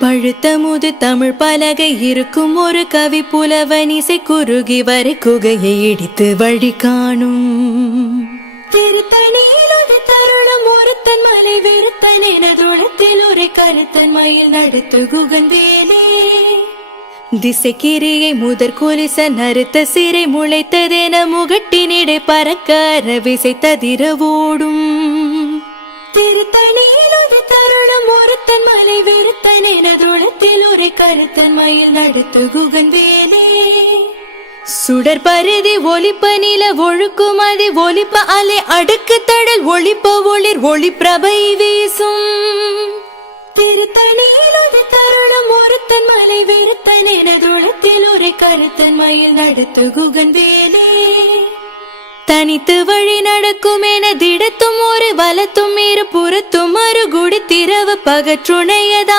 பழுத்தமுது தமிழ் பலகை இருக்கும் ஒரு கவி புலவன் இசை குறுகி வரை குகையை இடித்து வழி காணும் திருத்தணியில் ஒரு தருணம் ஒருத்தன் மலை விருத்தன் எனதுளத்தில் ஒரு கருத்தன் மயில் நடுத்து குகன் வேலே திசைக்கிரியை முதற் குலிச நறுத்த சிறை முளைத்ததென முகட்டினிடை பறக்க அரவிசை ததிர ஓடும் திருத்தணியில் ஒரு தருணம் ஒருத்தன் மலை விருத்தன் எனதுளத்தில் ஒரு கருத்தன் மயில் நடுத்து குகன் வேலே சுடர் பருதி ஒளிப்ப நில ஒழுக்கும் அது ஒளிப்ப அலை அடுக்கு தடல் ஒளிப்ப ஒளிர் ஒளி பிரபை வீசும் திருத்தணியில் ஒரு தருணம் ஒருத்தன் மலை விருத்தன் எனதுளத்தில் ஒரு கருத்தன் மயில் நடுத்து குகன் வேலே தனித்து வழி நடக்கும் என திடத்தும் ஒரு வலத்தும் இரு புறத்தும் மறு குடி திரவ பகற்றுணையதா